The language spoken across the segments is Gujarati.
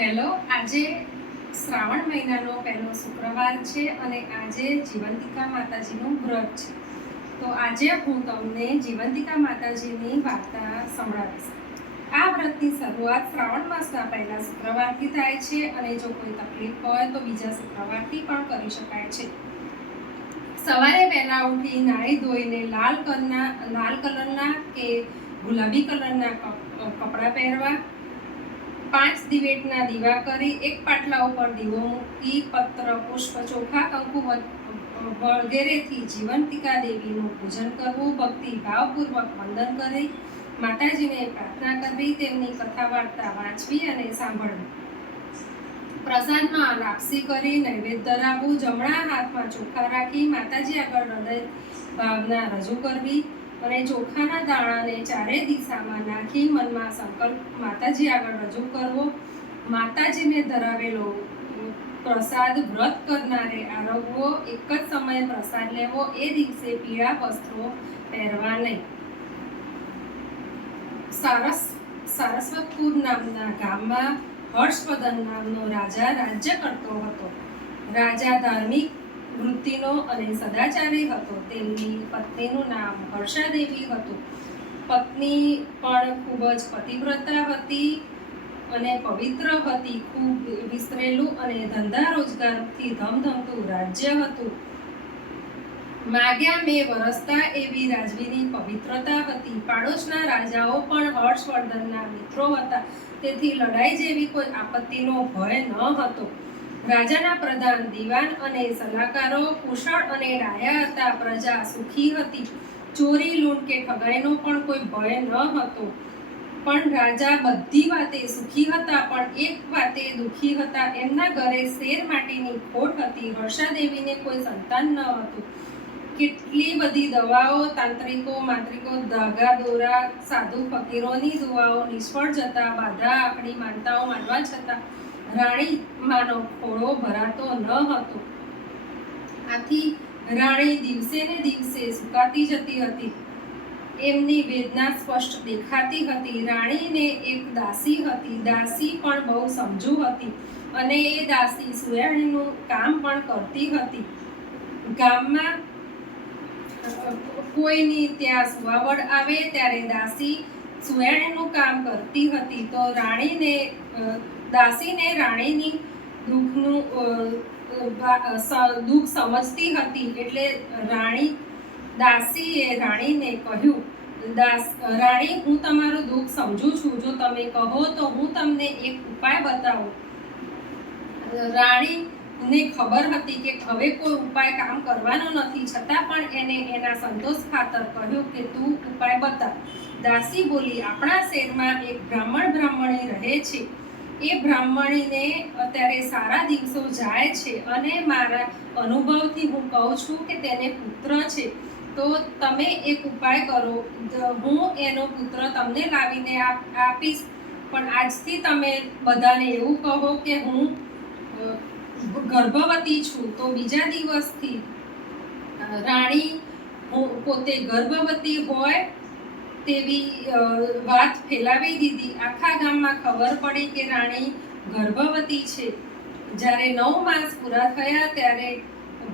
હેલો, આજે શ્રાવણ મહિનાનો પહેલો શુક્રવાર છે અને આજે જીવંતિકા માતાજીનું વ્રત છે. તો આજે હું તમને જીવંતિકા માતાજીની વાર્તા સંભળાવીશ. આ વ્રતની શરૂઆત શ્રાવણ માસના પહેલા શુક્રવારથી થાય છે અને જો કોઈ તકલીફ હોય તો બીજા શુક્રવારથી પણ કરી શકાય છે. સવારે વહેલા ઉઠી નાહી ધોઈને લાલ કલરના લાલ કલરના કે ગુલાબી કલરના કપ- કપડાં પહેરવા પાંચ દિવેટના દીવા કરી, એક પાટલા ઉપર દીવો મૂકી, પત્ર, પુષ્પ, ચોખા, કંકુ વગેરેથી જીવંતિકા દેવીનું પૂજન કરવું, ભક્તિ ભાવપૂર્વક વંદન કરી, માતાજીને પ્રાર્થના કરવી, તેમની કથા વાર્તા વાંચવી અને સાંભળવી. પ્રસાદમાં લાપસી કરી, નૈવેદ્ય ધરાવવું, જમણા હાથમાં ચોખા રાખી, માતાજી આગળ હૃદય ભાવના રજૂ કરવી અને ચોખાના દાણાને ચારે દિશામાં નાખી મનમાં સંકલ્પ માતાજી આગળ રજૂ કરવો. માતાજીને ધરાવેલો પ્રસાદ વ્રત કરનારે આરોગવો એક જ સમયે પ્રસાદ લેવો, એ દિવસે પીળા વસ્ત્રો પહેરવા નહીં. સારસ, સારસ્વતપુર નામના ગામમાં હર્ષવર્ધન નામનો રાજા રાજ્ય કરતો હતો. રાજા ધાર્મિક વૃત્તિનો અને સદાચારી હતો. તેમની પત્નીનું નામ હર્ષાદેવી હતું. પત્ની પણ ખૂબ જ પતિવ્રતા હતી અને પવિત્ર હતી. ખૂબ વિસ્તરેલું અને ધંધા રોજગારથી ધમધમતું રાજ્ય હતું. માગ્યા મેં વરસતા એવી રાજવીની પવિત્રતા હતી. પાડોશના રાજાઓ પણ હર્ષવર્ધનના મિત્રો હતા. તેથી લડાઈ જેવી કોઈ આપત્તિનો ભય ન હતો. રાજાના પ્રધાન દિવાન અને સલાહકારો, કુશળ અને ડાયા હતા પ્રજા સુખી હતી. ચોરી, લૂંટ કે ઠગાઈનો પણ કોઈ ભય ન હતો. પણ રાજા બધી વાતે સુખી હતા, પણ એક વાતે દુખી હતા. એમના ઘરે શેર માટેની ખોટ હતી. હર્ષાદેવીને કોઈ સંતાન ન હતું. કેટલી બધી દવાઓ, તાંત્રિકો, માંત્રિકો, ધાગા, દોરા, સાધુ, ફકીરોની દુવાઓ નિષ્ફળ જતા, બાધા આપણી માનતાઓ માનવા છતાં રાણી માનો ખોળો ભરાતો ન હતો. આથી રાણી દિવસે ને દિવસે સુકાતી જતી હતી. એમની વેદના સ્પષ્ટ દેખાતી હતી. રાણીને એક દાસી હતી. દાસી પણ બહુ સમજુ હતી અને એ દાસી સુયાણીનું કામ પણ કરતી હતી. ગામમાં કોઈની ત્યાં સુવાવડ આવે ત્યારે દાસી સુયાણીનું કામ કરતી હતી. તો રાણીને દાસીને રાણીની દુઃખનું દુઃખ સમજતી હતી એટલે રાણી, દાસીએ રાણીને કહ્યું, દાસ, રાણી, હું તમારું દુઃખ સમજું છું. જો તમે કહો તો હું તમને એક ઉપાય બતાવું. રાણીને ખબર હતી કે હવે કોઈ ઉપાય કામ કરવાનો નથી. છતાં પણ એને એના સંતોષ ખાતર કહ્યું કે, તું ઉપાય બતા. દાસી બોલી, આપણા શહેરમાં એક બ્રાહ્મણ બ્રાહ્મણી રહે છે. એ બ્રાહ્મણીને અત્યારે સારા દિવસો જાય છે અને મારા અનુભવથી હું કહું છું કે તેને પુત્ર છે. તો તમે એક ઉપાય કરો. હું એનો પુત્ર તમને લાવીને આપ- આપીશ. પણ આજથી તમે બધાને એવું કહો કે હું ગર્ભવતી છું તો બીજા દિવસથી રાણી હું પોતે ગર્ભવતી હોય તેવી વાત ફેલાવી દીધી. આખા ગામમાં ખબર પડી કે રાણી ગર્ભવતી છે. જ્યારે નવ માસ પૂરા થયા ત્યારે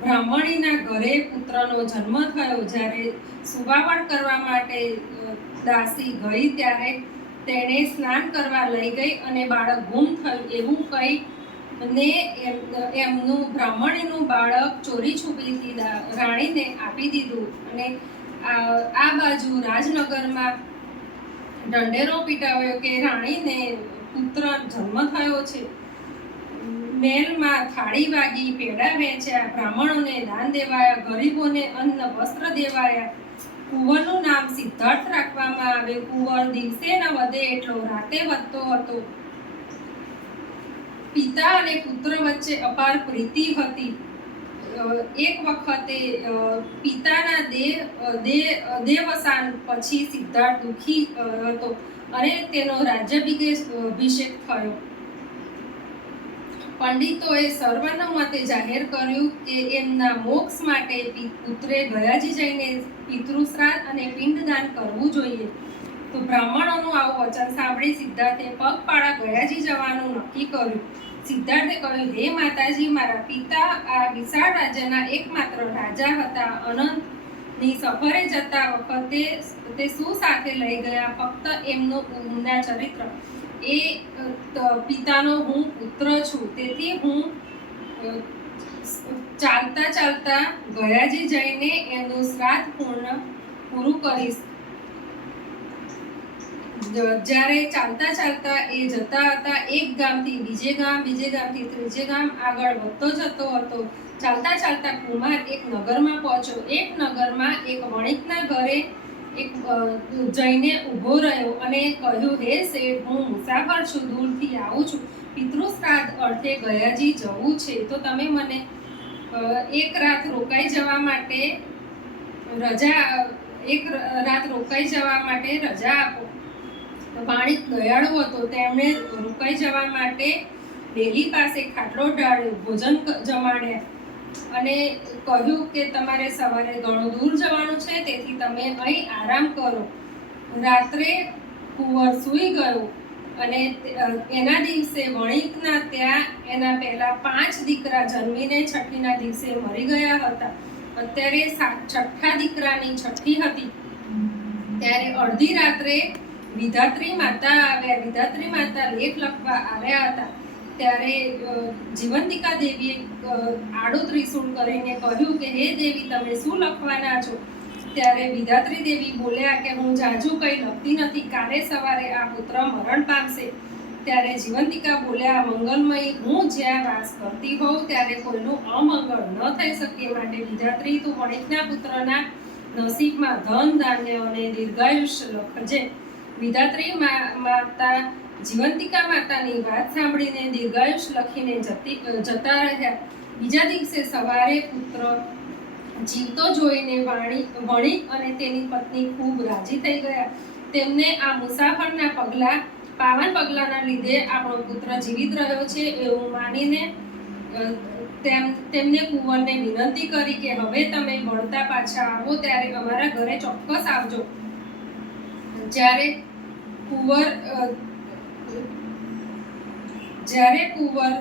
બ્રાહ્મણીના ઘરે પુત્રનો જન્મ થયો. જ્યારે સુવાવડ કરવા માટે દાસી ગઈ ત્યારે તેણે સ્નાન કરવા લઈ ગઈ અને બાળક ગુમ થયું. એવું કહી ને એમ- એમનું બ્રાહ્મણીનું બાળક ચોરી છુપીથી રાણીને આપી દીધું અને આ બાજુ રાજનગરમાં ઢંઢેરો પીટાવ્યો કે રાણીને પુત્ર જન્મ થયો છે. મહેલમાં થાળી વાગી પેડા વેચ્યા, બ્રાહ્મણોને દાન દેવાયા, ગરીબોને અન્ન વસ્ત્ર દેવાયા. કુંવરનું નામ સિદ્ધાર્થ રાખવામાં આવ્યું. કુંવર દિવસે ન વધે એટલો રાતે વધતો હતો. પિતા અને પુત્ર વચ્ચે અપાર પ્રીતિ હતી. એક વખતે પિતાના દેહ દેહ પછી સિદ્ધાર્થ દુઃખી હતો અને તેનો રાજ્યાભિષેક થયો. પંડિતોએ સર્વસંમતે જાહેર કર્યું કે એમના મોક્ષ માટે પુત્રે ગયાજી જઈને પિતૃશ્રાદ્ધ અને પિંડદાન કરવું જોઈએ. તો બ્રાહ્મણોનું આવું વચન સાંભળી સિદ્ધાર્થે પગપાળા ગયાજી જવાનું નક્કી કર્યું. સિદ્ધાર્થે કહ્યું, હે માતાજી, મારા પિતા આ વિશાળ રાજ્યના એકમાત્ર રાજા હતા. અનંતની સફરે જતા વખતે તે શું સાથે લઈ ગયા? ફક્ત એમનો ઉમના ચરિત્ર. એ પિતાનો હું પુત્ર છું. તેથી હું ચાલતા ચાલતા ગયાજી જઈને એનું શ્રાદ્ધ પૂર્ણ પૂરું કરીશ. જ્યારે ચાલતા ચાલતા એ જતા હતા, એક ગામથી બીજે ગામ, બીજે ગામથી ત્રીજે ગામ આગળ વધતો જતો હતો. ચાલતા ચાલતા કુમાર એક નગરમાં પહોંચ્યો. એક નગરમાં એક વણિકના ઘરે એક જઈને ઊભો રહ્યો અને કહ્યું, હે શેઠ, હું મુસાફર છું, દૂરથી આવું છું. પિતૃ શ્રાદ્ધ અર્થે ગયાજી જવું છે. તો તમે મને એક રાત રોકાઈ જવા માટે રજા એક રાત રોકાઈ જવા માટે રજા આપો. માણિક દયાળુ હતો. તેમણે રોકાઈ જવા માટે ડેલી પાસે ખાટલો ઢાળ્યો, ભોજન જમાડ્યા. અને કહ્યું કે તમારે સવારે ઘણું દૂર જવાનું છે, તેથી તમે અહીં આરામ કરો. રાત્રે કુંવર સૂઈ ગયો અને એના દિવસે વણિકના ત્યાં એના પહેલા પાંચ દીકરા જન્મીને છઠ્ઠીના દિવસે મરી ગયા હતા. અત્યારે છઠ્ઠા દીકરાની છઠ્ઠી હતી. ત્યારે અડધી રાત્રે વિધાત્રી માતા આવ્યા. વિધાત્રી માતા લેખ લખવા આવ્યા હતા. ત્યારે જીવંતિકા દેવીએ આડો ત્રિશુળ કરીને કહ્યું કે, હે દેવી, તમે શું લખવાના છો? ત્યારે વિધાત્રી દેવી બોલ્યા કે, હું જાજુ કંઈ લખતી નથી. કાલે સવારે આ પુત્ર મરણ પામશે. ત્યારે જીવંતિકા બોલ્યા, મંગલમય, હું જ્યાં વાસ કરતી હોઉં, ત્યારે કોઈનું અમંગળ ન થઈ શકે. માટે વિધાત્રી, તું વણિકના પુત્રના નસીબમાં ધન, ધાન્ય અને દીર્ઘાયુષ્ય લખજે. વિધાત્રી માતા, જીવંતિકા માતાની વાત સાંભળીને દીર્ઘાયુષ લખીને જતી જતા રહ્યા. બીજા દિવસે સવારે પુત્ર જીવતો જોઈને વાણી વણિક અને તેની પત્ની ખૂબ રાજી થઈ ગયા. તેમને આ મુસાફરના પગલા, પાવન પગલાના લીધે આપણો પુત્ર જીવિત રહ્યો છે એવું માનીને તેમ, તેમને કુંવરને વિનંતી કરી કે હવે તમે વળતા પાછા આવો, ત્યારે અમારા ઘરે ચોક્કસ આવજો. જ્યારે કુંવર જ્યારે કુંવર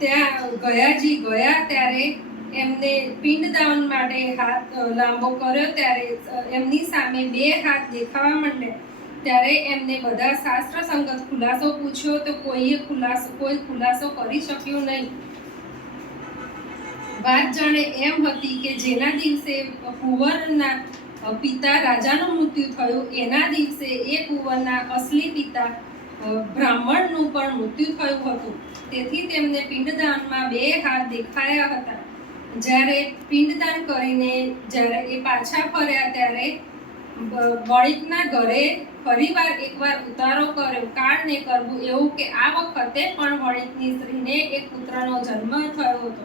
ત્યાં ગયાજી ગયા ત્યારે એમને પિંડદાન માટે હાથ લાંબો કર્યો ત્યારે એમની સામે બે હાથ દેખાવા માંડ્યા. ત્યારે એમને બધા શાસ્ત્ર સંગત ખુલાસો પૂછ્યો તો કોઈએ ખુલાસો, કોઈ ખુલાસો કરી શક્યું નહીં. વાત જાણે એમ હતી કે જેના દિવસે કુંવરના પિતા રાજાનું મૃત્યુ થયું. એના દિવસે એ કુંવરના અસલી પિતા બ્રાહ્મણનું પણ મૃત્યુ થયું હતું. તેથી તેમને પિંડદાનમાં બે હાથ દેખાયા હતા. જ્યારે પિંડદાન કરીને જ્યારે એ પાછા ફર્યા ત્યારે વણિકના ઘરે ફરીવાર એકવાર ઉતારો કર્યો. કાળને કરવું એવું કે આ વખતે પણ વણિકની સ્ત્રીને એક પુત્રનો જન્મ થયો હતો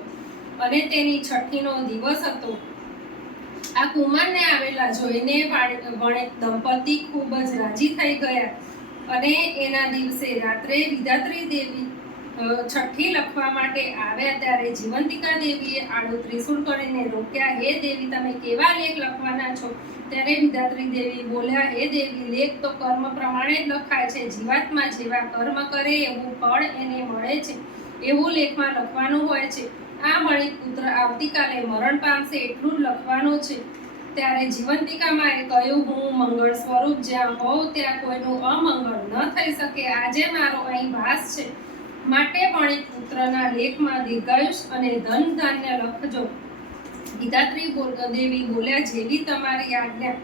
અને તેની છઠ્ઠીનો દિવસ હતો. આ કુમારને આવેલા જોઈને વાણ- દંપતી ખૂબ જ રાજી થઈ ગયા અને એના દિવસે રાત્રે વિધાત્રી દેવી છઠ્ઠી લખવા માટે આવ્યા ત્યારે જીવંતિકા દેવીએ આડું ત્રિશૂળ કરીને રોક્યા, હે દેવી, તમે કેવા લેખ લખવાના છો? ત્યારે વિધાત્રી દેવી બોલ્યા, હે દેવી, લેખ તો કર્મ પ્રમાણે જ લખાય છે, જીવાત્મા જેવા કર્મ કરે એવું ફળ એને મળે છે, એવું લેખમાં લખવાનું હોય છે. આ મણિક પુત્ર આવતીકાલે મરણ પામશે એટલું લખવાનું છે. ત્યારે જીવંતિકામાં એ કહ્યું, હું મંગળ સ્વરૂપ જ્યાં હોઉં, ત્યાં કોઈનું અમંગળ ન થઈ શકે. આજે મારો અહીં વાસ છે. માટે મણિક પુત્રના લેખમાં દીર્ઘાયુષ અને ધન ધાન્ય લખજો વિધાત્રી દેવી બોલ્યા, જેવી તમારી આજ્ઞા,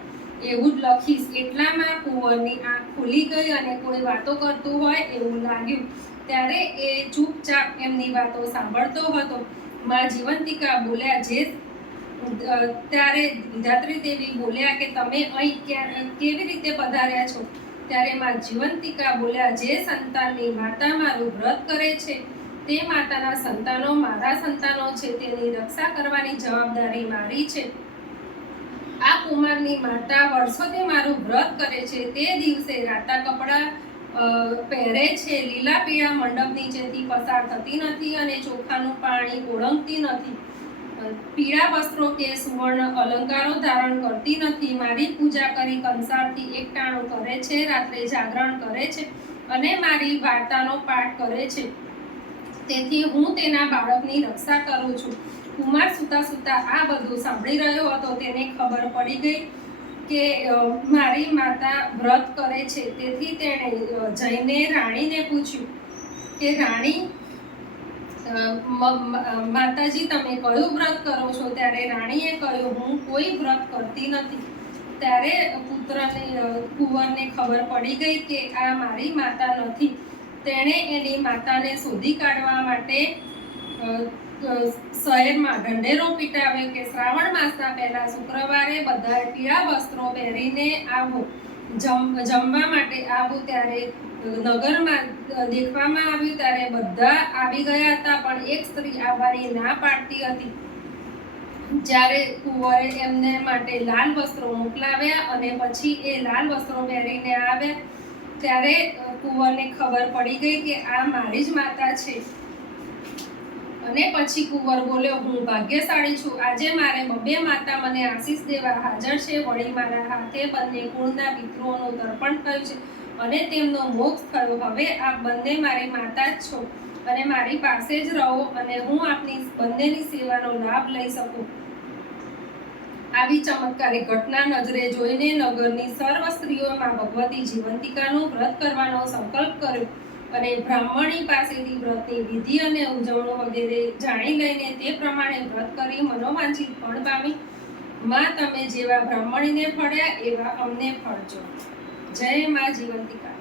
એવું જ લખીશ. એટલામાં કુંવરની આંખ ખુલી ગઈ અને કોઈ વાતો કરતું હોય એવું લાગ્યું. ત્યારે એ ચૂપચાપ એમની વાતો સાંભળતો હતો. માં જીવંતિકા બોલ્યા જે ત્યારે વિધાત્રી દેવી બોલ્યા કે તમે અહીં કેવી રીતે પધાર્યા છો? ત્યારે માં જીવંતિકા બોલ્યા, જે સંતાનની માતા મારું વ્રત કરે છે, તે માતાના સંતાનો મારા સંતાનો છે, તેની રક્ષા કરવાની જવાબદારી મારી છે. આ કુમારની માતા વર્ષોથી મારું વ્રત કરે છે, તે દિવસે રાતા કપડાં પહેરે છે લીલા પીળા મંડપ નીચેથી પસાર થતી નથી અને ચોખાનું પાણી ઓળંગતી નથી. પીળા વસ્ત્રો કે સુવર્ણ અલંકારો ધારણ કરતી નથી. મારી પૂજા કરી કંસારથી એકટાણું કરે છે, રાત્રે જાગરણ કરે છે અને મારી વાર્તાનો પાઠ કરે છે. તેથી હું તેના બાળકની રક્ષા કરું છું. કુમાર સુતા સુતા આ બધું સાંભળી રહ્યો હતો, તેને ખબર પડી ગઈ કે મારી માતા વ્રત કરે છે. તેથી તેણે જઈને રાણીને પૂછ્યું કે, રાણી માતાજી, તમે કયું વ્રત કરો છો? ત્યારે રાણીએ કહ્યું, હું કોઈ વ્રત કરતી નથી. ત્યારે પુત્રને કુંવરને ખબર પડી ગઈ કે આ મારી માતા નથી. તેણે એની માતાને શોધી કાઢવા માટે શહેરમાં ઢંઢેરો પીટાવ્યો કે શ્રાવણ માસના પહેલા શુક્રવારે બધાએ પીળા વસ્ત્રો પહેરીને આવો. જમ, જમવા માટે આવું ત્યારે નગરમાં દેખવામાં આવ્યું ત્યારે બધા આવી ગયા હતા, પણ એક સ્ત્રી આવવાની ના પાડતી હતી. જ્યારે કુંવરે એમને માટે લાલ વસ્ત્રો મોકલાવ્યા અને પછી એ લાલ વસ્ત્રો પહેરીને આવ્યા, ત્યારે કુંવરને ખબર પડી ગઈ કે આ મારી જ માતા છે. અને પછી કુંવર બોલ્યો, હું ભાગ્યશાળી છું. આજે મારે બબે માતા મને આશીષ દેવા હાજર છે. વળી મારા હાથે બંને કુળના પિતૃઓનું તર્પણ થયું છે અને તેમનો મોક્ષ થયો. હવે આપ બંને મારી માતા જ છો અને મારી પાસે જ રહો અને હું આપની બંનેની સેવાનો લાભ લઈ શકું. આવી ચમત્કારી ઘટના નજરે જોઈને નગરની સર્વ સ્ત્રીઓમાં ભગવતી જીવંતિકાનું વ્રત કરવાનો સંકલ્પ કર્યો. અને બ્રાહ્મણી પાસેથી વ્રતની વિધિ અને ઉજવણો વગેરે જાણી લઈને તે પ્રમાણે વ્રત કરી મનોવાંછિત ફળ પામી. માં, તમે જેવા બ્રાહ્મણીને ફળ્યા એવા અમને ફળજો. જય માં જીવંતિકા.